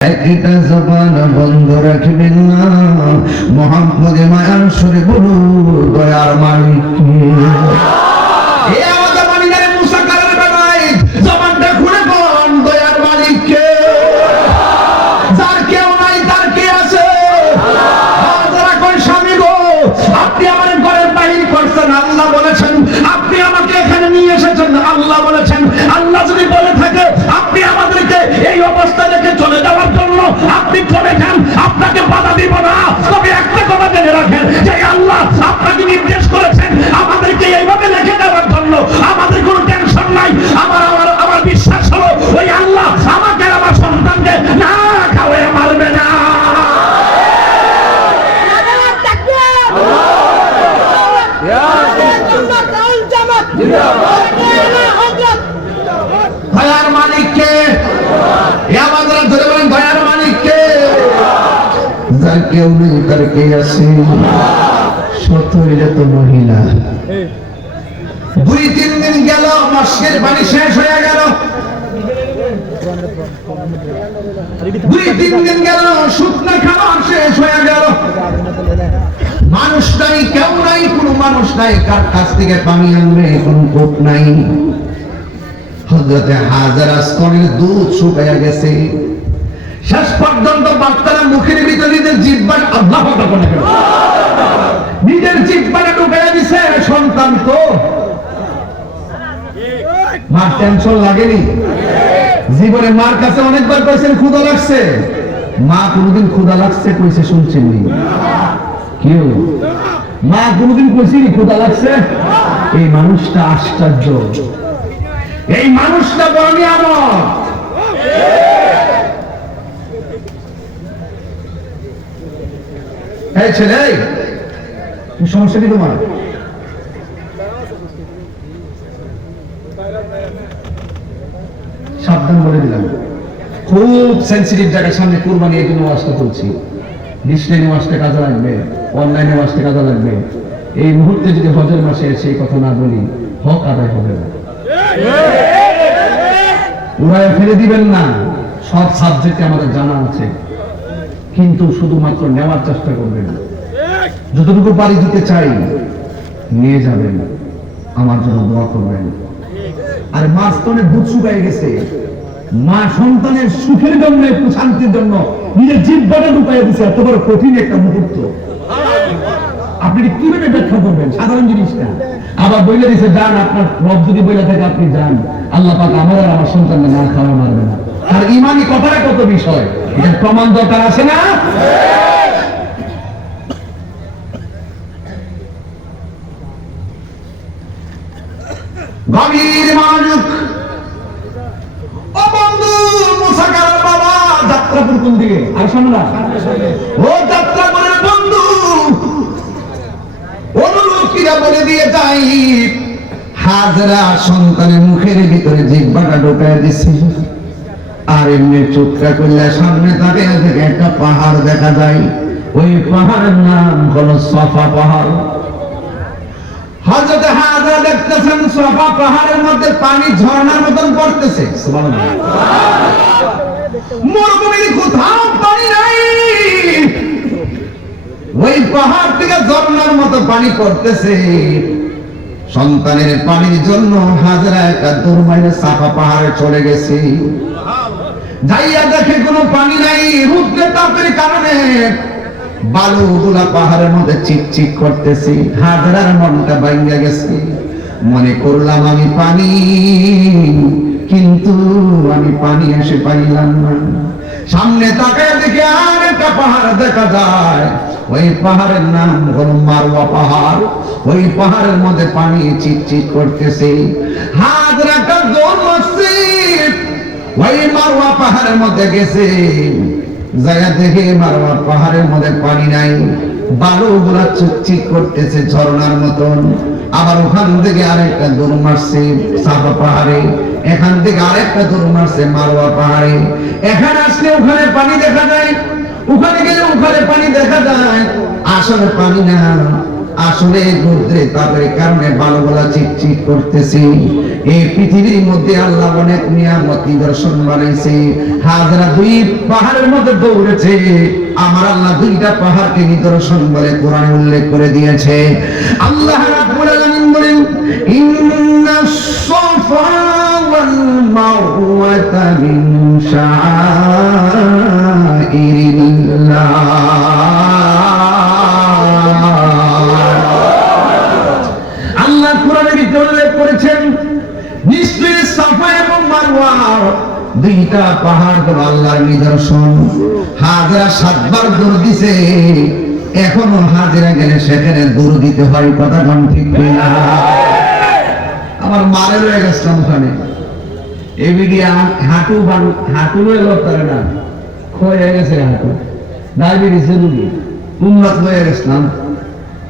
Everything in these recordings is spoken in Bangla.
একটা জবান বন্ধ রাখবেন না। মোহাম্মদে মায়ার সরে বলু দয়ার মালিক আপনি চলে আপনাকে বাধা দিব না। তবে একটা কথা জেনে রাখেন যে আছে তো মহিলা। দুই তিন দিন গেল মস্কের পানি শেষ হয়ে গেল। দুই তিন দিন গেল শুকনো খাবার শেষ হয়ে গেল। মানুষ নাই কেউ নাই কোনো মানুষ নাই কার কাছ থেকে পানি আনবে কোনো কোপ নাই। হজরতে হাজার স্তরের দুধ শুকাইয়া গেছে। শেষ পর্যন্ত বাচ্চারা মুখের ভিতরে নিজের জিব্বার আল্লাহ তখন নিজের জিব্বাটা ঢুকাইয়া দিছে সন্তান তো মার টেনশন লাগেনি? জীবনে মার কাছে অনেকবার কইছেন ক্ষুদা লাগছে। মা কোনোদিন ক্ষুদা লাগছে কইছে শুনছেন নি কেউ? মা কোনোদিন কইছি ক্ষুদা লাগছে? এই মানুষটা আশ্চর্য। এই মানুষটা বড় নিয়ামত। এই ছেলে সমস্যা কি তোমার সাবধান বলে দিলাম খুব সেন্সিটিভ জায়গার সামনে কুরবানি এই জন্য ওয়াজটা করছি। ডিসপ্লেনে ওয়াজটা কাজে লাগবে অনলাইনে ওয়াজটা কাজে লাগবে। এই মুহূর্তে যদি হজের মাসে এসে এই কথা না বলি, হক আদায় হবে না। উড়ায় ফেলে দিবেন না, সব সাবজেক্টে আমাদের জানা আছে। কিন্তু শুধুমাত্র নেওয়ার চেষ্টা করবেন। যতটুকু পারি দিতে চাই, নিয়ে যাবেন। আমার জন্য দোয়া করবেন। আর মা স্তনে দুধ শুকায় গেছে। মা সন্তানের সুখের জন্য একটু শান্তির জন্য নিজের জিব্বাটা ঢুকাই দিছে, এত বড় কঠিন একটা মুহূর্ত। আপনি কীভাবে ব্যাখ্যা করবেন? সাধারণ জিনিসটা আবার বইলে দিছে, যান, আপনার রব যদি বইলে থাকে, আপনি যান। আল্লাহ পাক আমার আর আমার সন্তানকে না খাওয়া মারবে না। আর ইমানি কথাটা কত বিষয়? এটা প্রমাণ দরকার আছে না? গভীর মনোযোগ ও বন্ধু মুসাকার বাবা যাত্রাপুর কোন দিকে? ও যাত্রাপুরের বন্ধু। অনুরূপীরা বলে দিয়ে যাই। হাজরা সন্তানের মুখের ভিতরে জিব্বাটা ঢোকায় আর এমনি চুপটা করলে সামনে তাকে থেকে একটা পাহাড় দেখা যায়। ওই পাহাড়ের নাম হলো সফা পাহাড়। হযরত হাজরা দেখতেছেন সফা পাহাড়ের মধ্যে পানি ঝর্ণার মতন পড়তেছে। মরুভূমির কোথাও পানি নাই। ওই পাহাড় থেকে ঝর্ণার মতো পানি পড়তেছে। সন্তানের পানির জন্য হাজরা একটা দূর মাইলে সাফা পাহাড়ে চলে যাইয়া দেখে কোনো পানি নাই, রুদ্রে তাপের কারণে পাহাড়ের মধ্যে চিকচিক করতেছি। হাজরার মনটা ভাঙ্গা গেছে। মনে করলাম আমি পানি। কিন্তু আমি পানি এসে পাইলাম না। সামনে তাকায় দেখে আর একটা পাহাড় দেখা যায়। ওই পাহাড়ের নাম হলো মারওয়া পাহাড়। ওই পাহাড়ের মধ্যে পানি চিকচিক করতেছে। হাজরাটা দৌড় মসজিদ ওই মারওয়া পাহাড়ের মধ্যে গেছে। জায়গা দেখে মারওয়া পাহাড়ের মধ্যে পানি নাই। বালুগুলা চিকচিক করতেছে ঝর্ণার মতন। আবার ওখান থেকে আরেকটা দৌড় মারছে সাফা পাহাড়ে। এখান থেকে আরেকটা দৌড় মারছে মারোয়া পাহাড়ে। এখানে আসলে ওখানে পানি দেখা যায়। ওখানে গেলে ওখানে পানি দেখা যায়। আসলে পানি না। আসলে রুদ্রে তাপের কারণে ভালো বালুগুলা চিকচিক করতেছি। এই পৃথিবীর মধ্যে আল্লাহ অনেক নিয়ামত নিদর্শন বানাইছে। হাজারা দুই পাহাড়ের মধ্যে দৌড়েছে। আমার আল্লাহ দুইটা পাহাড়কে নিদর্শন বলে কোরআন উল্লেখ করে দিয়েছে। আল্লাহ রাব্বুল আলামিন বলেন ইন্নাস সাফা ওয়াল মারওয়াতা মিন শাআইরিল্লাহ উল্লেখ করেছেন নিশ্চয়ই সাফা এবং মারওয়া। দুইটা পাহাড় আল্লাহর নিদর্শন। হাজারা সাতবার দূর দিছে। এখনও গেলে সেখানে দূর দিতে হয়, কথা ঠিক কিনা? আমার মারে রয়ে গেছিলাম ওখানে। এই বিডিয়া হাঁটু বান হাঁটু করে না। ক্ষয়ে গেছে হাঁটু। ডায়াবেটিসের রুগী। উন্নত হয়ে গেছিলাম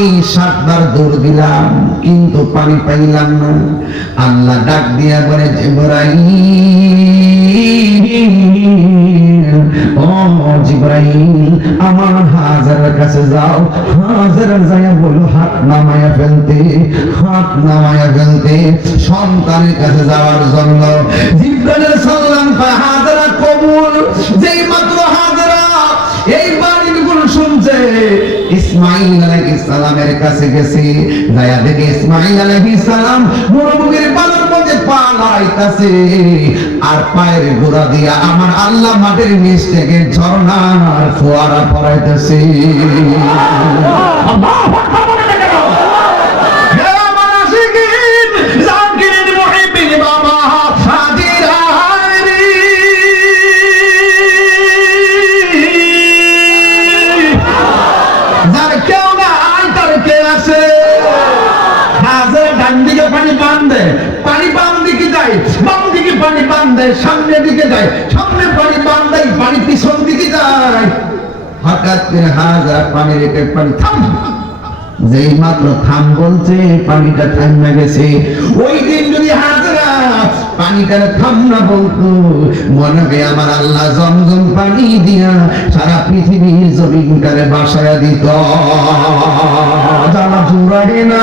আমি সাতবার দৌড় দিলাম, কিন্তু পানি পাইলাম না। আল্লাহ ডাক দিয়া বলে ও আমার কাছে যাও। যাইয়া বলো, হাত নামায়া ফেলতে, হাত নামায়া ফেলতে, সন্তানের কাছে যাওয়ার জন্য জিব্রাইল সাল্লাম কবুল যেই মাত্র হাজারা শুনছে ইসমাইল আলাইহিস সালামের কাছে গেছে যায়া দেখে ইসমাইল আলাইহিস সালাম মরুভূমির বালুর মধ্যে পা লাইতাছে আর পায়ের গোড়া দিয়া আমার আল্লাহ মাটির নিচ থেকে ঝর্ণার ফোয়ারা পড়াইতেছে। আল্লাহু আকবার। যায়, সামনে পানি বান্ধে পানি পিছন দিকে যায়। হঠাৎ করে পানি রেখে পানি থাম। যেই মাত্র থাম বলছে, পানিটা গেছে। ওই দিন যদি বলতো, মনে আমার আল্লাহ জমজম পানি দিয়া সারা পৃথিবীর জমিনটারে বাসায় দিত। জানা না।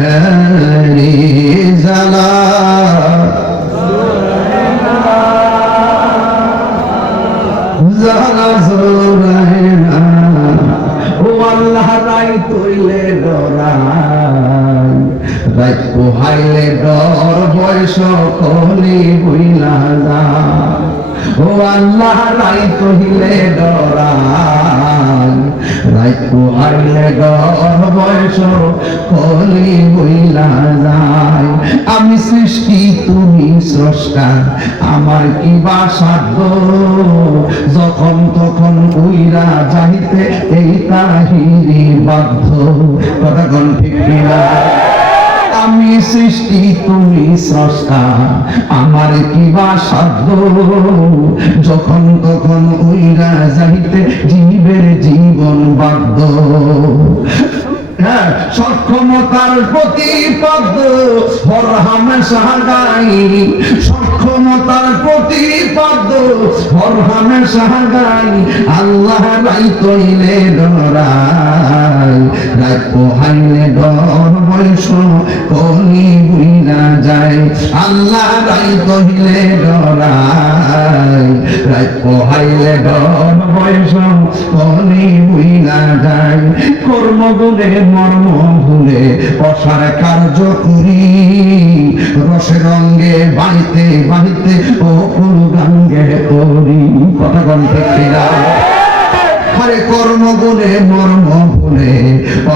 হ্যারি জালা। জালা জোড়াই না। ও আল্লাহ রাই তৈলে ডরাই রাই পোহাইলে ডর বয়স কলি হইলা ও আল্লাহ রাই কহিলে ডরাই বয়স আমি সৃষ্টি, তুমি স্রষ্টা, আমার কি বা সাধ্য? যখন তখন উইরা যাইতে এই তাহিরি বাধ্য। কথা কোন কিনা? সৃষ্টি তুমি স্রষ্টা। আমার কি বা সাধ্য? যখন তখন ওই যাইতে জীবের জীবন বাধ্য। হ্যাঁ সক্ষমতার প্রতিপদ হর হামেশা গাই সক্ষমতার প্রতিপদ হর হামেশা গাই আল্লাহ লাই তৈলে ডরাই। রাত পোহাইলে ডর বয়স কলি বুইনা যায়। আল্লাহ লাই তৈলে ডরাই। রাত পোহাইলে ডর বয়স কলি বুইনা যায়। কর্মগুণে মর্ম ভুলে অসার কার্য করি। রসে রঙ্গে বাড়িতে বাড়িতে ও ফুল গাঙ্গে করি। কথা ফিরা হরে কর্ম গুণে মর্ম ভুলে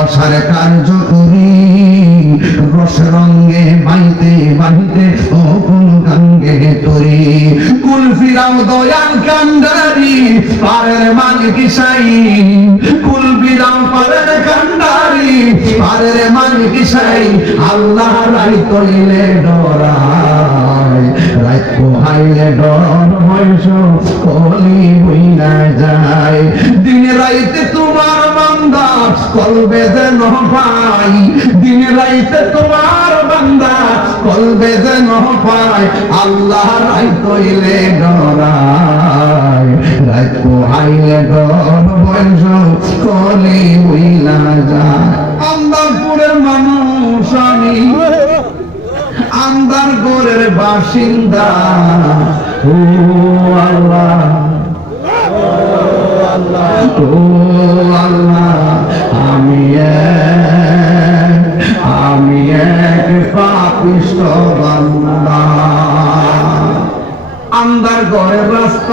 অসার কার্য করি। রস রঙ্গে বাইতে বাহিতে ও কোন গাঙ্গে তরি কুল ফিরাও দয়াল কান্ডারি, পারের মালিক সাই। কুল ফিরাও পারের কান্ডারি পারের মান সাই আল্লাহ রাই করিলে ডরায়। রাত পোহাইলে ডর বইনা যায়। দিন রাইতে তোমার বান্দা কলবে যেন পাই। দিন রাইতে তোমার বান্দা কলবে যেন পাই আল্লাহ রাই তৈলে ডরায় রাত পোহাইলে ডর বয়স, কলি বইনা যায়। আন্দারপুরের মানুষ আমি আন্দার গোরের বাসিন্দা ও আল্লাহ ও আল্লাহ।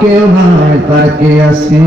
কেউ নাই তার কে আছি?